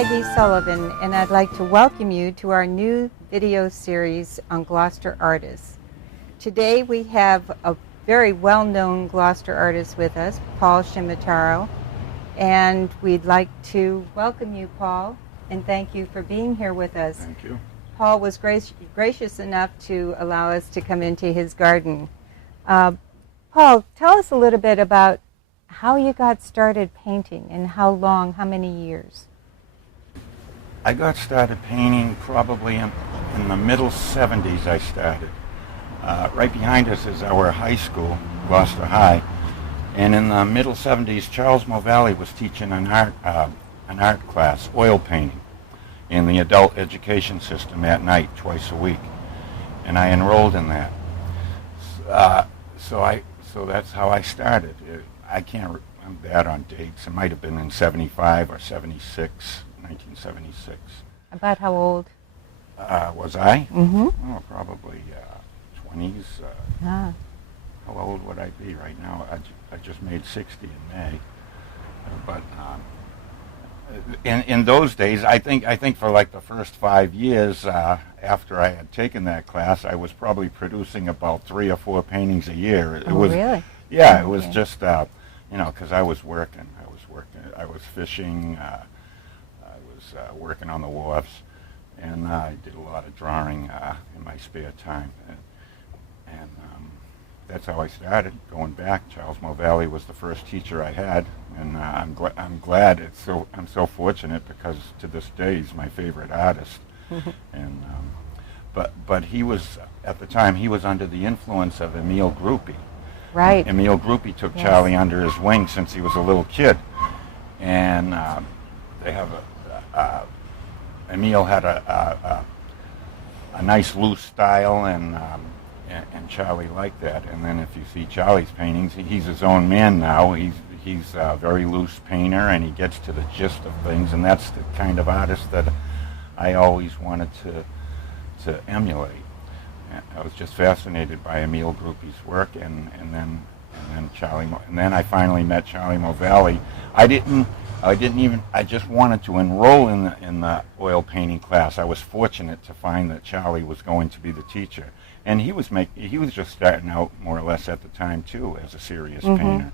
Maggie Sullivan, and I'd like to welcome you to our new video series on Gloucester artists. Today we have a very well-known Gloucester artist with us, Paul Ciaramitaro, and we'd like to welcome you, Paul, and thank you for being here with us. Thank you. Paul was gracious enough to allow us to come into his garden. Paul, tell us a little bit about how you got started painting and how many years? I got started painting probably in the middle 70s I started. Right behind us is our high school, Gloucester High, and in the middle 70s Charles Movalli was teaching an art class, oil painting, in the adult education system at night twice a week, and I enrolled in that. So that's how I started. I'm bad on dates. It might have been in 75 or 76, 1976. About how old? Was I? Mm-hmm. Oh, probably 20s. How old would I be right now? I just made 60 in May. But in those days, I think for like the first 5 years after I had taken that class, I was probably producing about 3 or 4 paintings a year. Really? Yeah, it was just because I was working. I was fishing. I was working on the wharfs, and I did a lot of drawing in my spare time. And that's how I started. Going back, Charles Movalli was the first teacher I had, and I'm glad. I'm so fortunate because to this day he's my favorite artist. And but he was at the time he was under the influence of Emile Gruppi. Right. Emile Gruppi took Charlie under his wing since he was a little kid, and they have Emile had a nice loose style, and Charlie liked that. And then if you see Charlie's paintings, he's his own man now. He's a very loose painter, and he gets to the gist of things, and that's the kind of artist that I always wanted to emulate. I was just fascinated by Emile Gruppi's work, and then I finally met Charlie Movalli. I just wanted to enroll in the oil painting class. I was fortunate to find that Charlie was going to be the teacher, and he was just starting out more or less at the time too as a serious painter.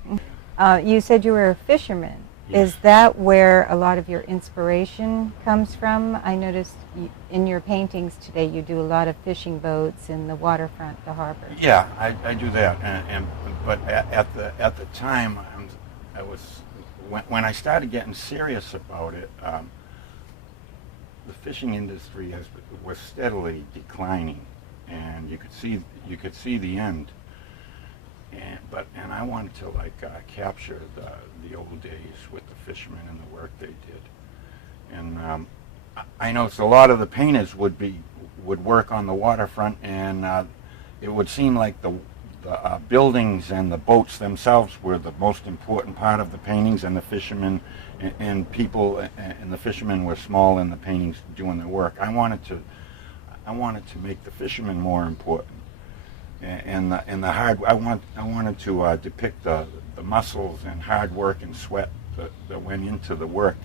You said you were a fisherman. Yes. Is that where a lot of your inspiration comes from? I noticed in your paintings today you do a lot of fishing boats in the waterfront, the harbor. Yeah, I do that, but at the time when I started getting serious about it, the fishing industry was steadily declining, and you could see the end. And I wanted to capture the old days with the fishermen and the work they did. And I noticed a lot of the painters would work on the waterfront, and it would seem like the buildings and the boats themselves were the most important part of the paintings, and the fishermen and the fishermen were small in the paintings doing the work. I wanted to make the fishermen more important. And the hard. I wanted to depict the muscles and hard work and sweat that went into the work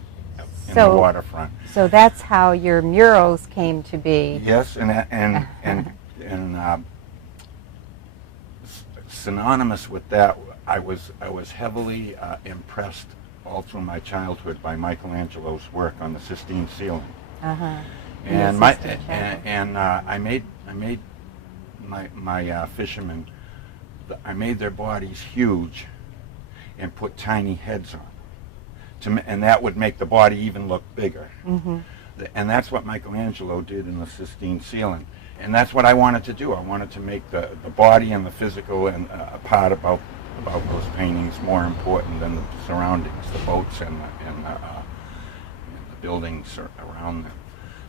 in the waterfront. So that's how your murals came to be. Yes, and synonymous with that, I was heavily impressed all through my childhood by Michelangelo's work on the Sistine ceiling. And I made my fishermen, I made their bodies huge and put tiny heads on, and that would make the body even look bigger. And that's what Michelangelo did in the Sistine ceiling, and that's what I wanted to do. I wanted to make the body and the physical and a part about those paintings more important than the surroundings, the boats and the buildings around them.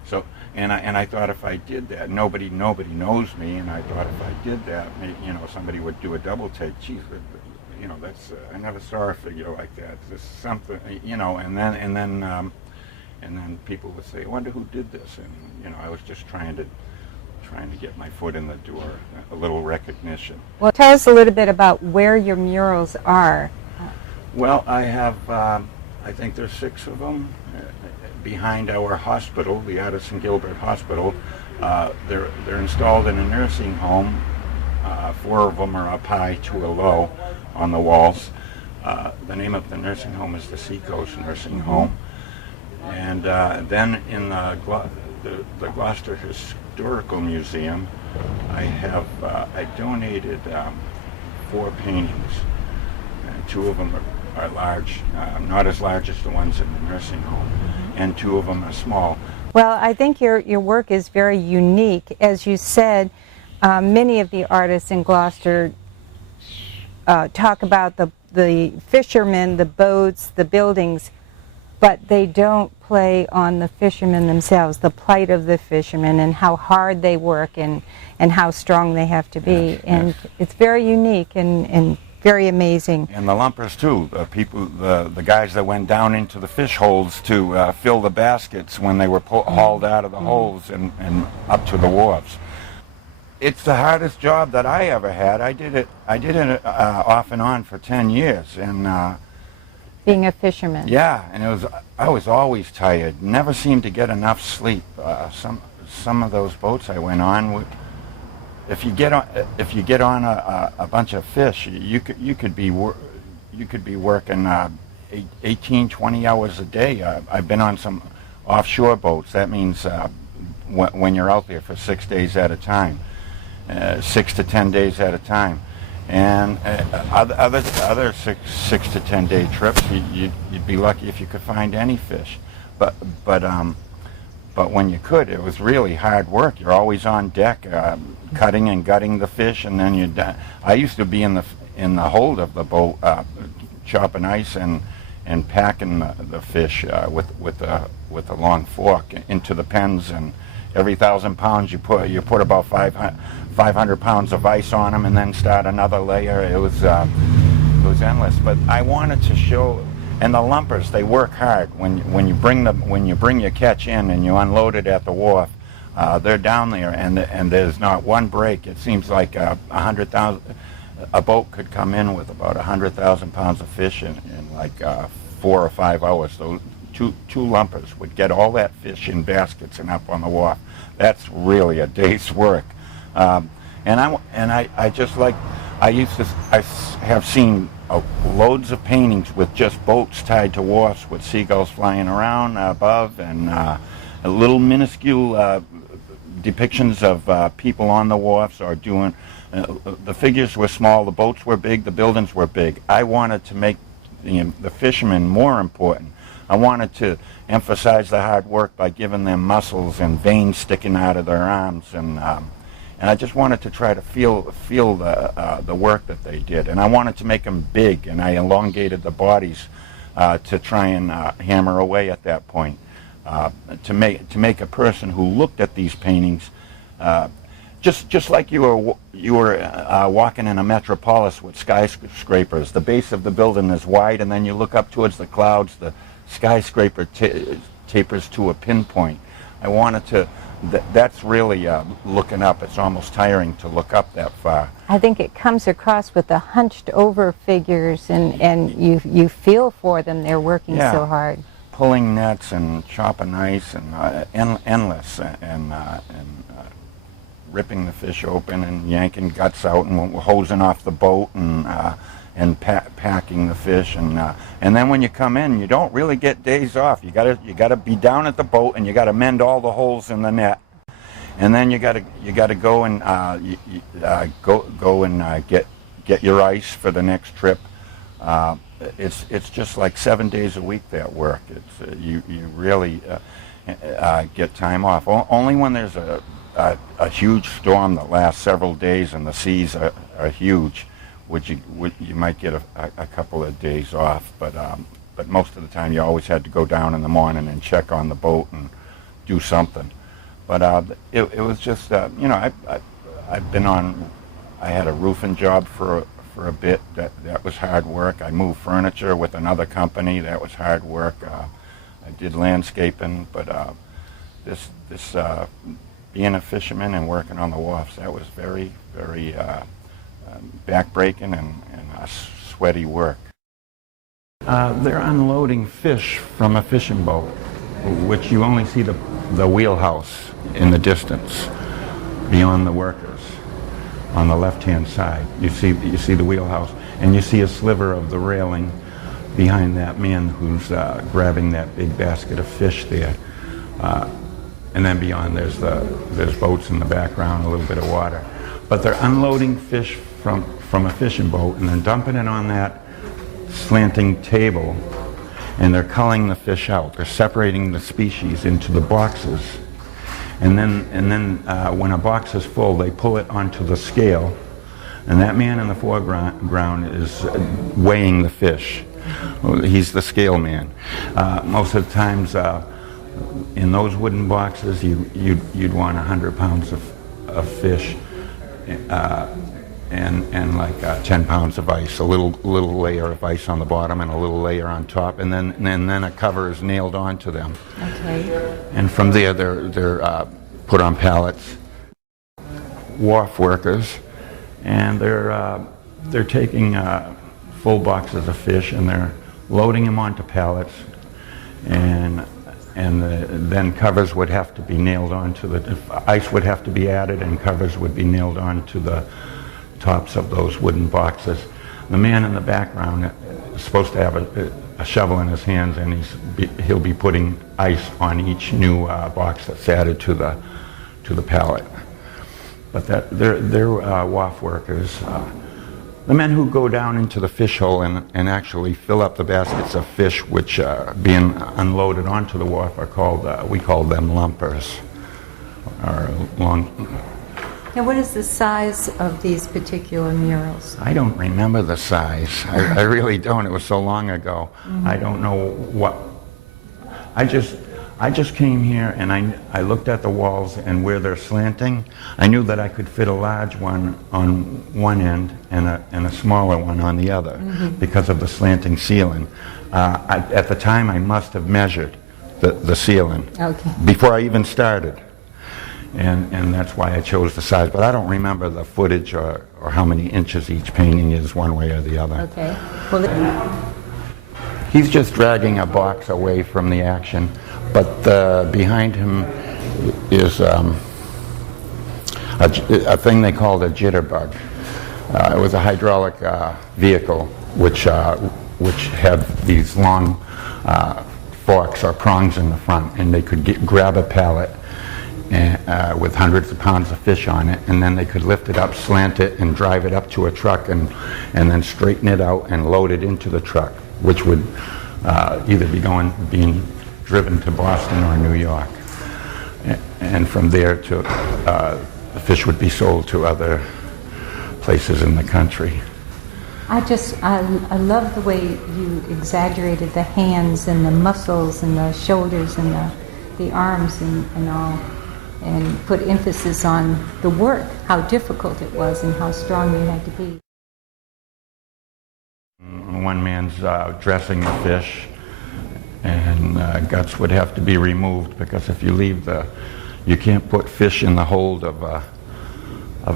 So, and I thought if I did that, nobody knows me, and I thought if I did that, maybe, somebody would do a double take. Geez, that's I never saw a figure like that. This is something, and then people would say, I wonder who did this, and I was just trying to get my foot in the door, a little recognition. Well, tell us a little bit about where your murals are. Well, I have I think there's 6 of them behind our hospital, the Addison Gilbert Hospital. They're installed in a nursing home. 4 of them are up high, 2 are low on the walls. The name of the nursing home is the Seacoast Nursing Home. And then in the Gloucester Historical Museum, I donated 4 paintings. 2 of them are large, not as large as the ones in the nursing home, and 2 of them are small. Well, I think your work is very unique. As you said, many of the artists in Gloucester talk about the fishermen, the boats, the buildings, but they don't play on the fishermen themselves, the plight of the fishermen and how hard they work and how strong they have to be. Yes, and yes. It's very unique and very amazing. And the lumpers too, the guys that went down into the fish holes to fill the baskets when they were hauled out of the holes and up to the wharves. It's the hardest job that I ever had. I did it off and on for 10 years, and Being a fisherman. yeah, and I was always tired. Never seemed to get enough sleep. Some of those boats I went on, if you get on a bunch of fish, you could be working 18, 20 hours a day. I've been on some offshore boats. That means when you're out there for 6 days at a time, 6 to 10 days at a time. And other 6 to 10 day trips, you'd be lucky if you could find any fish. But when you could, it was really hard work. You're always on deck, cutting and gutting the fish, and then I used to be in the hold of the boat, chopping ice and packing the fish with a long fork into the pens, and every 1,000 pounds you put about 500 pounds of ice on them, and then start another layer. It was endless. But I wanted to show, and the lumpers, they work hard. When you bring your catch in and you unload it at the wharf, they're down there, and there's not one break. It seems like a boat could come in with about 100,000 pounds of fish in like 4 or 5 hours. So two lumpers would get all that fish in baskets and up on the wharf. That's really a day's work. I just like, I have seen loads of paintings with just boats tied to wharfs with seagulls flying around above, and little minuscule depictions of people on the wharfs or doing. The figures were small, the boats were big, the buildings were big. I wanted to make the fishermen more important. I wanted to emphasize the hard work by giving them muscles and veins sticking out of their arms, and I just wanted to try to feel the work that they did, and I wanted to make them big, and I elongated the bodies to try and hammer away at that point, to make a person who looked at these paintings just like you were walking in a metropolis with skyscrapers. The base of the building is wide, and then you look up towards the clouds. The skyscraper tapers to a pinpoint. I wanted to. That's really looking up. It's almost tiring to look up that far. I think it comes across with the hunched over figures, and you feel for them. They're working so hard. Pulling nets and chopping ice and endless, and ripping the fish open and yanking guts out and hosing off the boat and packing the fish, and then when you come in, you don't really get days off. You gotta be down at the boat, and you gotta mend all the holes in the net, and then you gotta go and get your ice for the next trip. It's just like 7 days a week, that work. It's you really get time off. Only when there's a huge storm that lasts several days and the seas are huge, you might get a couple of days off, but most of the time you always had to go down in the morning and check on the boat and do something. But it was just I've been on. I had a roofing job for a bit. That was hard work. I moved furniture with another company. That was hard work. I did landscaping, but this being a fisherman and working on the wharfs, that was very, very back-breaking and sweaty work. They're unloading fish from a fishing boat, which you only see the wheelhouse in the distance beyond the workers. On the left-hand side, you see the wheelhouse, and you see a sliver of the railing behind that man who's grabbing that big basket of fish there. And then beyond, there's boats in the background, a little bit of water. But they're unloading fish from a fishing boat and then dumping it on that slanting table, and they're culling the fish out. They're separating the species into the boxes. And then when a box is full, they pull it onto the scale, and that man in the foreground is weighing the fish. He's the scale man. Most of the times, in those wooden boxes, you'd want 100 pounds of fish, and like 10 pounds of ice, a little layer of ice on the bottom and a little layer on top, and then a cover is nailed onto them. Okay. And from there, they're put on pallets. Wharf workers, and they're taking full boxes of fish and they're loading them onto pallets, and then covers would have to be nailed onto ice would have to be added, and covers would be nailed onto the tops of those wooden boxes. The man in the background is supposed to have a shovel in his hands, and he'll be putting ice on each new box that's added to the pallet. But they're wharf workers. The men who go down into the fish hole and actually fill up the baskets of fish which are being unloaded onto the wharf are called, we call them lumpers, or long. Now, what is the size of these particular murals? I don't remember the size. I really don't. It was so long ago. Mm-hmm. I don't know what. I just came here and I looked at the walls, and where they're slanting, I knew that I could fit a large one on one end and a smaller one on the other, mm-hmm. because of the slanting ceiling. At the time, I must have measured the ceiling, okay, before I even started. And that's why I chose the size. But I don't remember the footage or how many inches each painting is one way or the other. Okay. Well, he's just dragging a box away from the action, but behind him is a thing they called a jitterbug. It was a hydraulic vehicle which had these long forks or prongs in the front, and they could grab a pallet with hundreds of pounds of fish on it, and then they could lift it up, slant it, and drive it up to a truck, and then straighten it out and load it into the truck, which would either being driven to Boston or New York, and from there to the fish would be sold to other places in the country. I love the way you exaggerated the hands and the muscles and the shoulders and the arms and all, and put emphasis on the work, how difficult it was and how strong you had to be. One man's dressing the fish, and guts would have to be removed, because if you leave you can't put fish in the hold of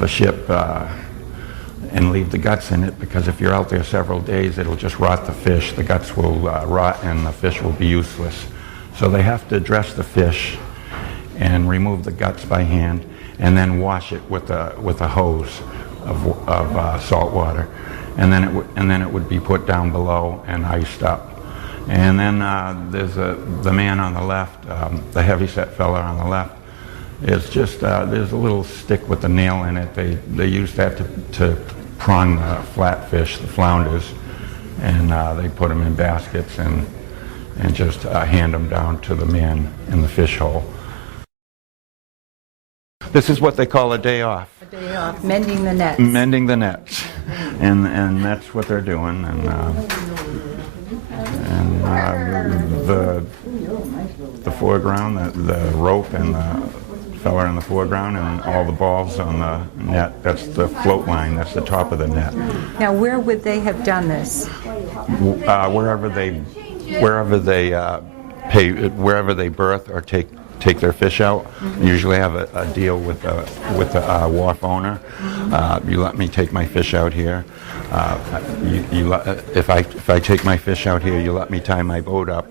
a ship and leave the guts in it, because if you're out there several days, it'll just rot the fish. The guts will rot and the fish will be useless. So they have to dress the fish and remove the guts by hand, and then wash it with a hose of salt water, and then it would be put down below and iced up. And then there's the man on the left, the heavyset fella on the left, is just there's a little stick with a nail in it. They use that to prong the flatfish, the flounders, and they put them in baskets and just hand them down to the man in the fish hole. This is what they call a day off. A day off, mending the nets. Mending the nets, and that's what they're doing. And the foreground, the rope and the fella in the foreground, and all the balls on the net. That's the float line. That's the top of the net. Now, where would they have done this? Wherever they birth or take take their fish out. Usually have a deal with the wharf owner. You let me take my fish out here. If I take my fish out here, you let me tie my boat up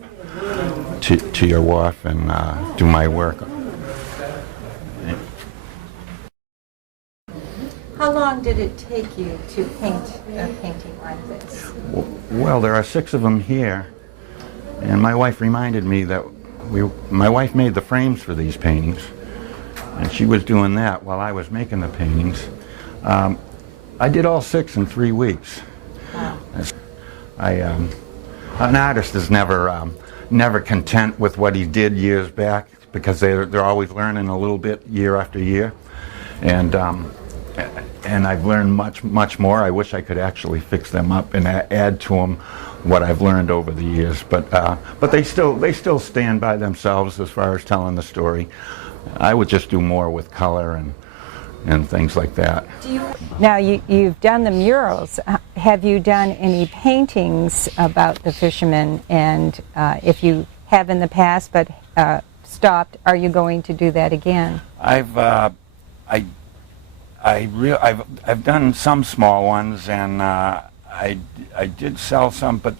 to your wharf and do my work. How long did it take you to paint a painting like this? Well, there are 6 of them here, and my wife reminded me that my wife made the frames for these paintings, and she was doing that while I was making the paintings. I did all 6 in 3 weeks. Wow. An artist is never content with what he did years back, because they're always learning a little bit year after year, and I've learned much more. I wish I could actually fix them up and add to them what I've learned over the years, but they still stand by themselves as far as telling the story. I would just do more with color and things like that. Now you've done the murals. Have you done any paintings about the fishermen? And if you have in the past but stopped, are you going to do that again? I've done some small ones, and I did sell some, but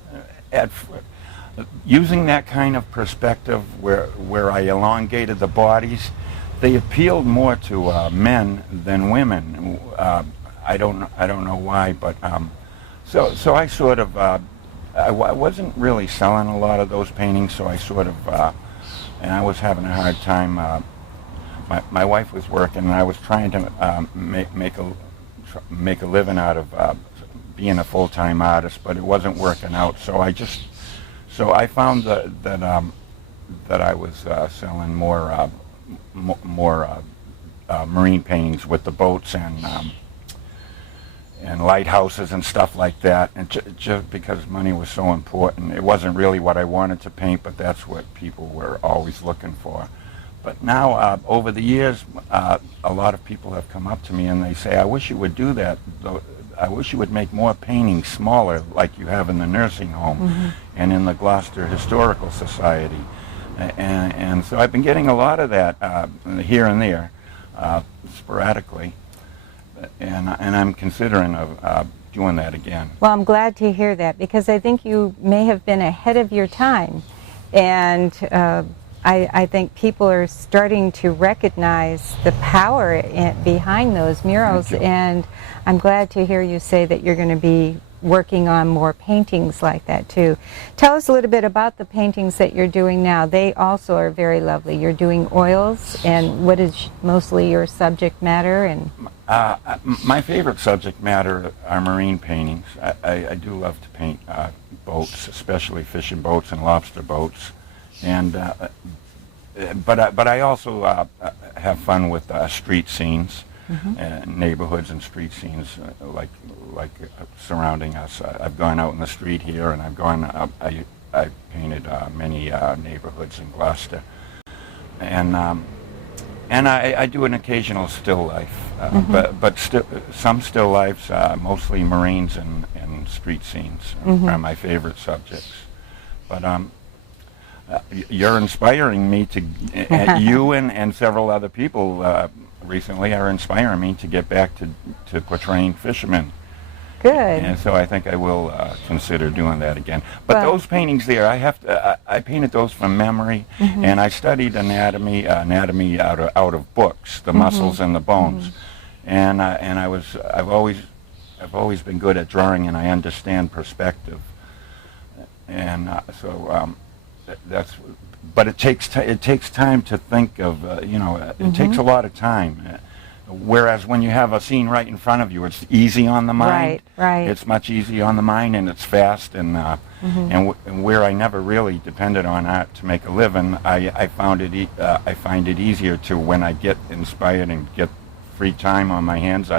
using that kind of perspective where I elongated the bodies, they appealed more to men than women. I don't know why, but so I sort of I wasn't really selling a lot of those paintings, so I sort of and I was having a hard time. My wife was working, and I was trying to make a living out of being a full-time artist, but it wasn't working out. So I found that I was selling more marine paintings with the boats and lighthouses and stuff like that. And just because money was so important, it wasn't really what I wanted to paint, but that's what people were always looking for. But now, over the years, a lot of people have come up to me and they say, I wish you would do that. I wish you would make more paintings smaller, like you have in the nursing home and in the Gloucester Historical Society. And so I've been getting a lot of that here and there, sporadically. And I'm considering doing that again. Well, I'm glad to hear that, because I think you may have been ahead of your time. And I think people are starting to recognize the power behind those murals, and I'm glad to hear you say that you're going to be working on more paintings like that too. Tell us a little bit about the paintings that you're doing now. They also are very lovely. You're doing oils, and what is mostly your subject matter? And my favorite subject matter are marine paintings. I do love to paint boats, especially fishing boats and lobster boats. And but I also have fun with street scenes, neighborhoods and street scenes like surrounding us. I've gone out in the street here, and I've painted many neighborhoods in Gloucester, and I do an occasional still life, but some still lifes, mostly marines and street scenes are my favorite subjects. But you're inspiring me to, you and several other people recently are inspiring me to get back to portraying fishermen. good. And so I think I will consider doing that again. But those paintings there, I painted those from memory, and I studied anatomy out of books, the muscles and the bones, and I've always been good at drawing, and I understand perspective, and but it takes time to think of, it takes a lot of time. Whereas when you have a scene right in front of you, it's easy on the mind. Right. It's much easier on the mind, and it's fast, and where I never really depended on art to make a living, I find it easier to, when I get inspired and get free time on my hands,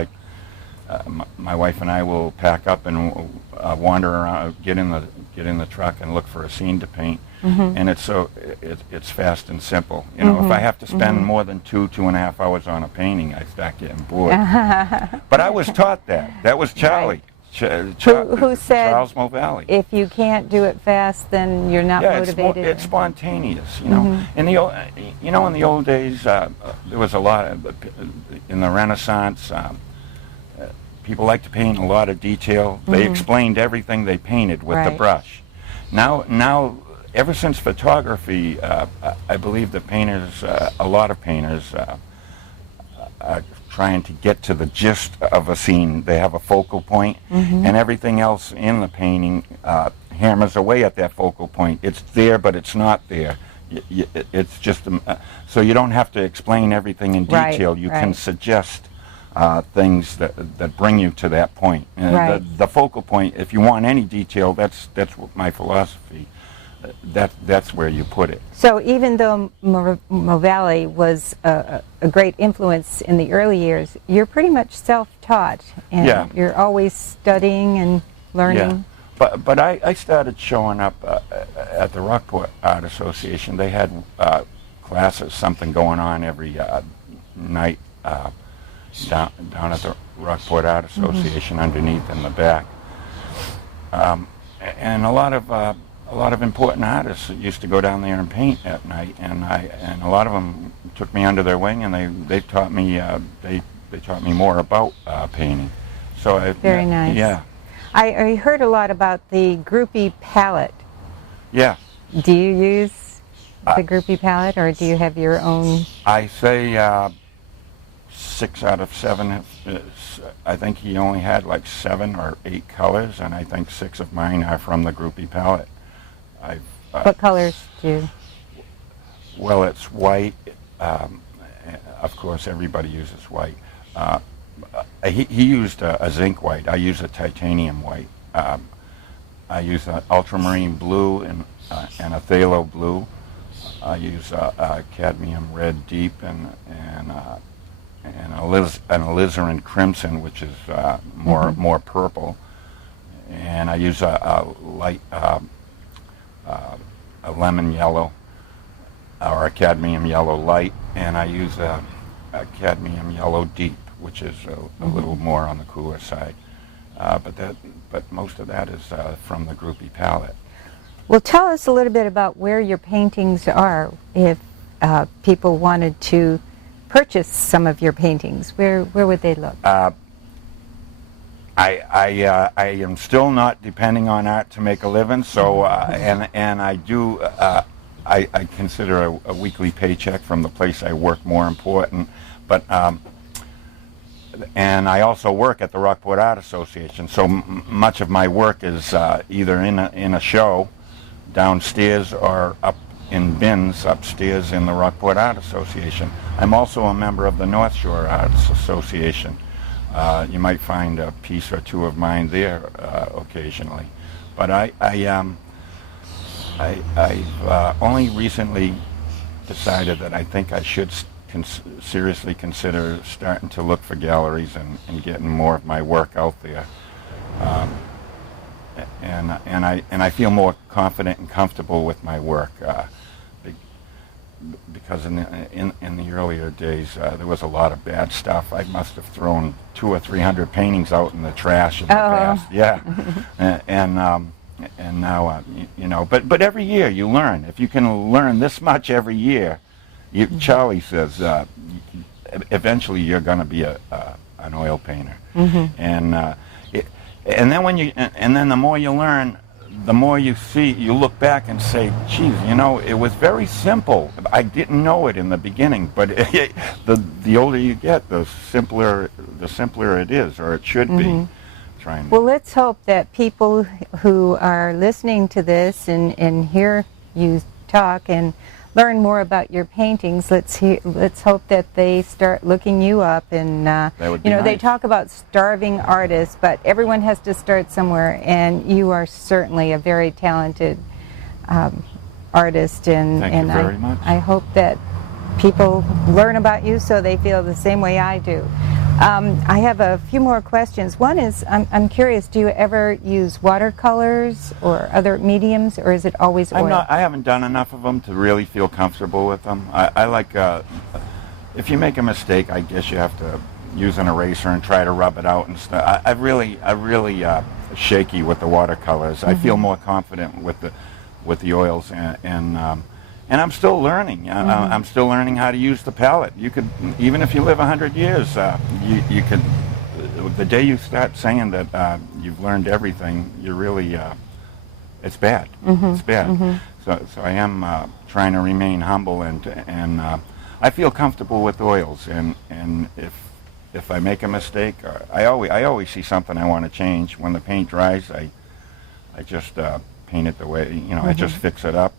my wife and I will pack up and wander around, get in the truck and look for a scene to paint. And it's fast and simple. If I have to spend more than 2.5 hours on a painting, I start getting bored. But I was taught that. That was Charlie. Right. Who said Charles Movalli. if you can't do it fast, then you're not motivated? It's spontaneous, you know. In the in the old days, there was a lot of, in the Renaissance. People liked to paint a lot of detail. They explained everything they painted with the brush. Now, ever since photography, I believe that painters, a lot of painters, are trying to get to the gist of a scene. They have a focal point, and everything else in the painting hammers away at that focal point. It's there, but it's not there. It's just so you don't have to explain everything in detail. You can suggest things that bring you to that point. The focal point, if you want any detail, that's my philosophy. That's where you put it. So even though Movalli was a great influence in the early years, you're pretty much self-taught, and you're always studying and learning. Yeah. But I started showing up at the Rockport Art Association. They had classes, something going on every night down at the Rockport Art Association, underneath in the back, and a lot of important artists used to go down there and paint at night, and a lot of them took me under their wing, and they taught me they taught me more about painting. So very nice. Yeah. I heard a lot about the groupie palette. Yeah. Do you use the groupie palette, or do you have your own? I say 6 out of 7. I think he only had like 7 or 8 colors, and I think 6 of mine are from the groupie palette. What colors do you? Well, it's white. Of course, everybody uses white. He used a zinc white. I use a titanium white. I use an ultramarine blue and a phthalo blue. I use a cadmium red deep and an alizarin crimson, which is more purple. And I use a light a lemon yellow or a cadmium yellow light, and I use a cadmium yellow deep, which is a little more on the cooler side. But most of that is from the groupie palette. Well, tell us a little bit about where your paintings are. If people wanted to purchase some of your paintings, where would they look? I am still not depending on art to make a living, so and I do I consider a weekly paycheck from the place I work more important, but and I also work at the Rockport Art Association, so much of my work is either in a show downstairs or up in bins upstairs in the Rockport Art Association. I'm also a member of the North Shore Arts Association. You might find a piece or two of mine there occasionally, but I've only recently decided that I think I should seriously consider starting to look for galleries and getting more of my work out there. And I feel more confident and comfortable with my work. Because in the earlier days there was a lot of bad stuff. I must have thrown 200 or 300 paintings out in the trash in the past. Yeah, and now you know. But every year you learn. If you can learn this much every year, Charlie says eventually you're going to be an oil painter. And then the more you learn, the more you see, you look back and say, geez, you know, it was very simple. I didn't know it in the beginning, but the older you get, the simpler it is, or it should be. Well, let's hope that people who are listening to this and hear you talk and learn more about your paintings, let's hope that they start looking you up. And you know, they talk about starving artists, but everyone has to start somewhere, and you are certainly a very talented artist. And Thank you very much. I hope that people learn about you so they feel the same way I do. I have a few more questions. One is, I'm curious, do you ever use watercolors or other mediums, or is it always oil? I haven't done enough of them to really feel comfortable with them. I like, if you make a mistake, I guess you have to use an eraser and try to rub it out and stuff. I really shaky with the watercolors. I feel more confident with the oils, and I'm still learning. I'm still learning how to use the palette. You could, even if you live 100 years, you could. The day you start saying that you've learned everything, you're really it's bad. It's bad. So I am trying to remain humble, and I feel comfortable with oils, and if I make a mistake, I always see something I want to change. When the paint dries, I just paint it the way, I just fix it up.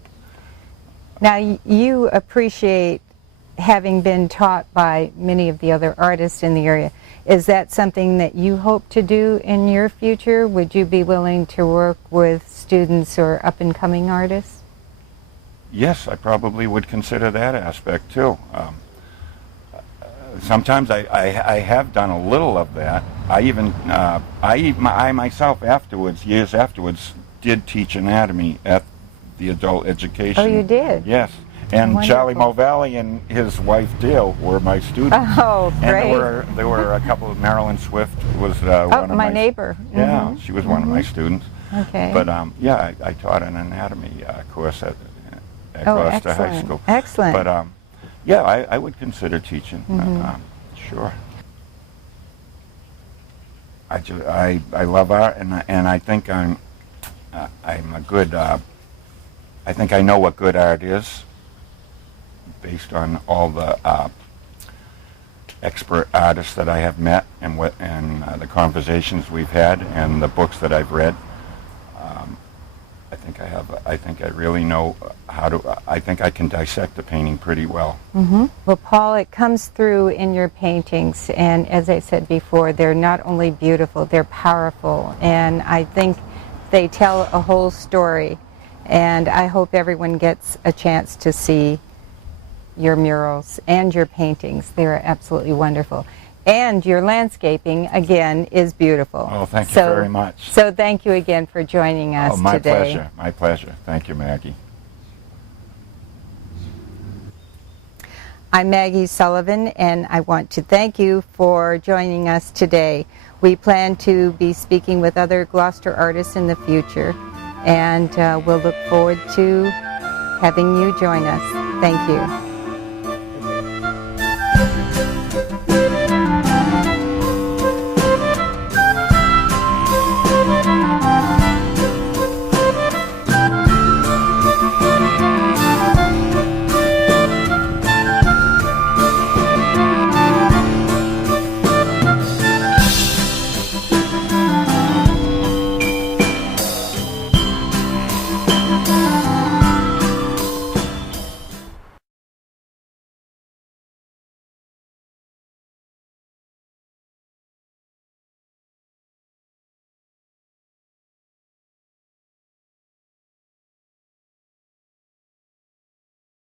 Now, you appreciate having been taught by many of the other artists in the area. Is that something that you hope to do in your future? Would you be willing to work with students or up-and-coming artists? Yes, I probably would consider that aspect too. Sometimes I have done a little of that. I myself years afterwards, did teach anatomy at the adult education. Oh, you did? Yes. And Wonderful. Charlie Movalli and his wife Dale were my students. Oh, great. And there were a couple of Marilyn Swift was one of my neighbor. Yeah, she was one of my students. Okay. But yeah, I taught an anatomy course at Gloucester High School. Excellent. But yeah, I would consider teaching. Sure. I love art, and I think I'm a good. I think I know what good art is, based on all the expert artists that I have met, and the conversations we've had, and the books that I've read. I think I really know how to. I think I can dissect a painting pretty well. Well, Paul, it comes through in your paintings, and as I said before, they're not only beautiful, they're powerful, and I think they tell a whole story. And I hope everyone gets a chance to see your murals and your paintings. They're absolutely wonderful. And your landscaping, again, is beautiful. Oh, thank you very much. So thank you again for joining us today. My pleasure. My pleasure. Thank you, Maggie. I'm Maggie Sullivan, and I want to thank you for joining us today. We plan to be speaking with other Gloucester artists in the future, and we'll look forward to having you join us. Thank you.